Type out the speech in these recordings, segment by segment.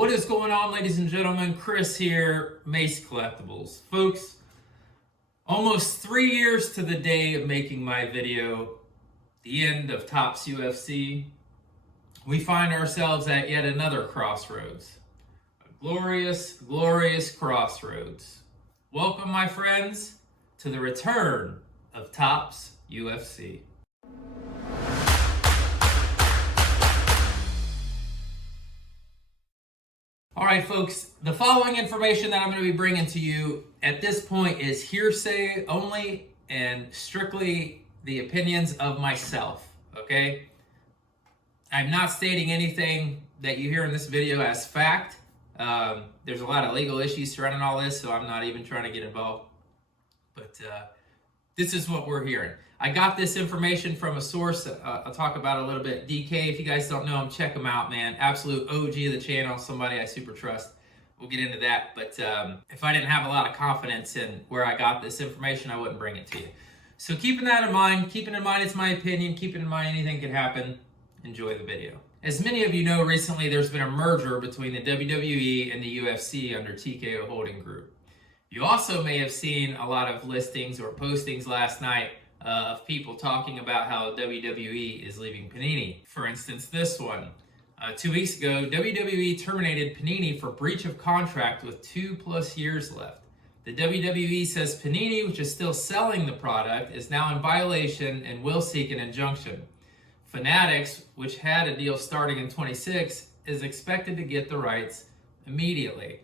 What is going on, ladies and gentlemen? Chris here, Mace Collectibles. Folks, almost 3 years to the day of making my video, the end of Topps UFC, we find ourselves at yet another crossroads. A glorious, glorious crossroads. Welcome, my friends, to the return of Topps UFC. All right, folks, the following information that I'm going to be bringing to you at this point is hearsay only and strictly the opinions of myself, okay? I'm not stating anything that you hear in this video as fact. There's a lot of legal issues surrounding all this, so I'm not even trying to get involved. But this is what we're hearing. I got this information from a source I'll talk about a little bit. DK, if you guys don't know him, check him out, man. Absolute OG of the channel, somebody I super trust. We'll get into that. But if I didn't have a lot of confidence in where I got this information, I wouldn't bring it to you. So keeping that in mind, it's my opinion, keeping in mind anything could happen, enjoy the video. As many of you know, recently there's been a merger between the WWE and the UFC under TKO Holding Group. You also may have seen a lot of listings or postings last night of people talking about how WWE is leaving Panini. For instance, this one. 2 weeks ago, WWE terminated Panini for breach of contract with 2+ years left. The WWE says Panini, which is still selling the product, is now in violation and will seek an injunction. Fanatics, which had a deal starting in 26, is expected to get the rights immediately.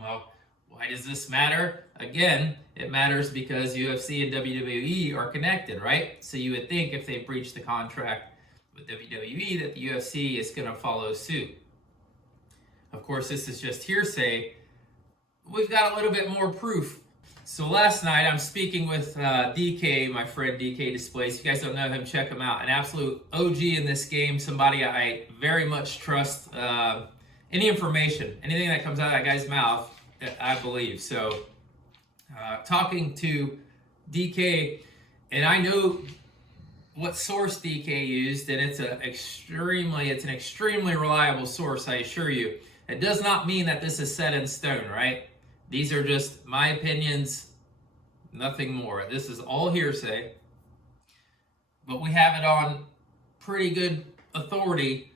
Well, why does this matter? Again, it matters because UFC and WWE are connected, right? So you would think if they breach the contract with WWE that the UFC is going to follow suit. Of course, this is just hearsay. We've got a little bit more proof. So last night, I'm speaking with DK, my friend DK Displaced. If you guys don't know him, check him out. An absolute OG in this game, somebody I very much trust. Any information, anything that comes out of that guy's mouth, I believe. So talking to DK, and I know what source DK used, and it's an extremely reliable source, I assure you. It does not mean that this is set in stone, right? These are just my opinions, nothing more. This is all hearsay, but we have it on pretty good authority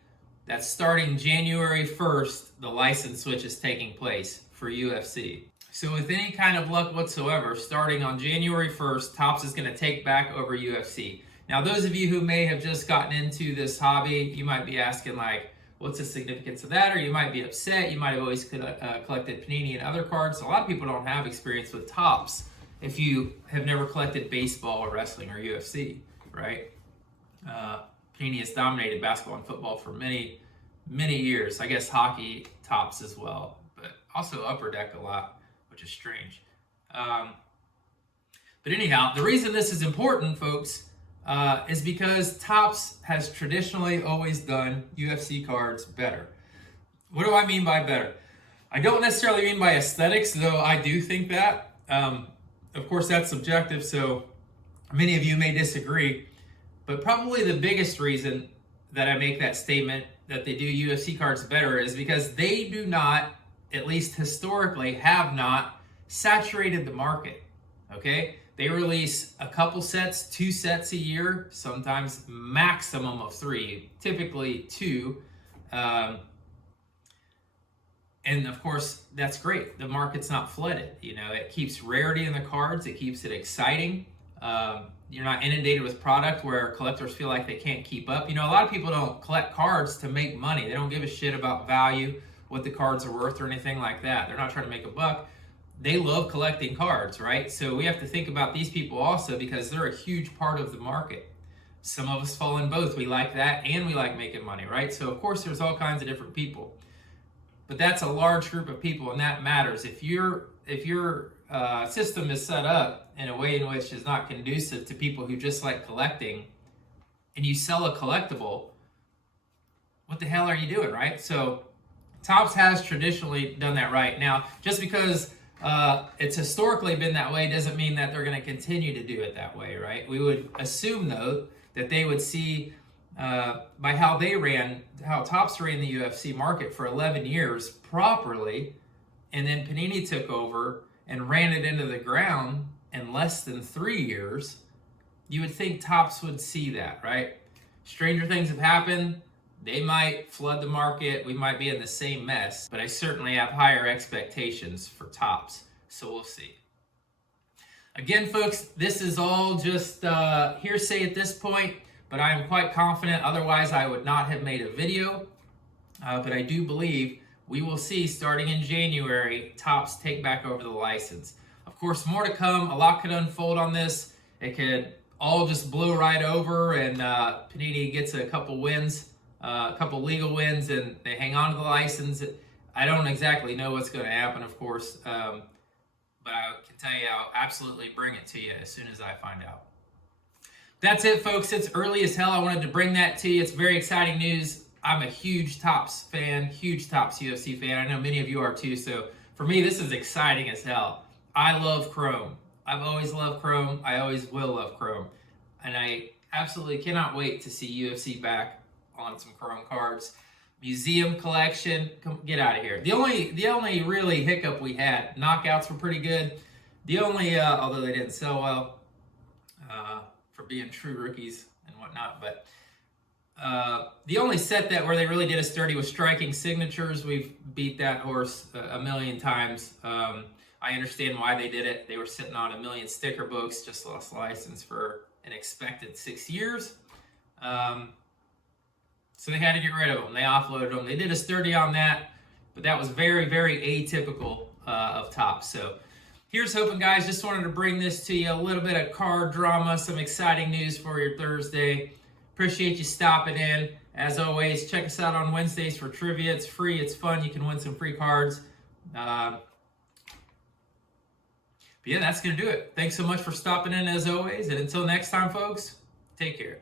that starting January 1st, the license switch is taking place for UFC. So with any kind of luck whatsoever, starting on January 1st, Topps is going to take back over UFC. Now, those of you who may have just gotten into this hobby, you might be asking, like, what's the significance of that? Or you might be upset. You might have always collected Panini and other cards. A lot of people don't have experience with Topps if you have never collected baseball or wrestling or UFC, right? Panini has dominated basketball and football for many, many years. I guess hockey, Topps as well. But also Upper Deck a lot, which is strange. But anyhow, the reason this is important, folks, is because Topps has traditionally always done UFC cards better. What do I mean by better? I don't necessarily mean by aesthetics, though I do think that. Of course, that's subjective, so many of you may disagree. But probably the biggest reason that I make that statement that they do UFC cards better is because they do not, at least historically, have not saturated the market, okay? They release a couple sets, 2 sets a year, sometimes maximum of 3, typically 2. And of course, that's great. The market's not flooded. You know, it keeps rarity in the cards. It keeps it exciting. You're not inundated with product where collectors feel like they can't keep up. You know, a lot of people don't collect cards to make money. They don't give a shit about value, what the cards are worth or anything like that. They're not trying to make a buck. They love collecting cards, right? So we have to think about these people also because they're a huge part of the market. Some of us fall in both. We like that and we like making money, right? So of course there's all kinds of different people. But that's a large group of people and that matters. If your system is set up in a way in which is not conducive to people who just like collecting and you sell a collectible, what the hell are you doing, right? So Topps has traditionally done that right. Now, just because it's historically been that way doesn't mean that they're going to continue to do it that way, right? We would assume, though, that they would see by how Topps ran the UFC market for 11 years properly, and then Panini took over and ran it into the ground in less than 3 years, you would think Topps would see that, right? Stranger things have happened. They might flood the market. We might be in the same mess, but I certainly have higher expectations for Topps, so we'll see. Again, folks, this is all just hearsay at this point, but I am quite confident. Otherwise, I would not have made a video. But I do believe we will see, starting in January, Topps take back over the license. Of course, more to come. A lot could unfold on this. It could all just blow right over, and Panini gets a couple wins, a couple legal wins, and they hang on to the license. I don't exactly know what's going to happen, of course, but I can tell you I'll absolutely bring it to you as soon as I find out. That's it, folks. It's early as hell. I wanted to bring that to you. It's very exciting news. I'm a huge Topps fan, huge Topps UFC fan. I know many of you are too, so for me, this is exciting as hell. I love Chrome. I've always loved Chrome. I always will love Chrome. And I absolutely cannot wait to see UFC back on some Chrome cards. Museum collection, get out of here. The only really hiccup we had, knockouts were pretty good. The only, although they didn't sell well for being true rookies and whatnot, but the only set that where they really did us dirty was striking signatures. We've beat that horse a million times. I understand why they did it. They were sitting on 1 million sticker books, just lost license for an expected 6 years. So they had to get rid of them. They offloaded them. They did us dirty on that, but that was very, very atypical of Topps. So here's hoping, guys. Just wanted to bring this to you. A little bit of card drama, some exciting news for your Thursday. Appreciate you stopping in. As always, check us out on Wednesdays for trivia. It's free. It's fun. You can win some free cards. But yeah, that's going to do it. Thanks so much for stopping in as always. And until next time, folks, take care.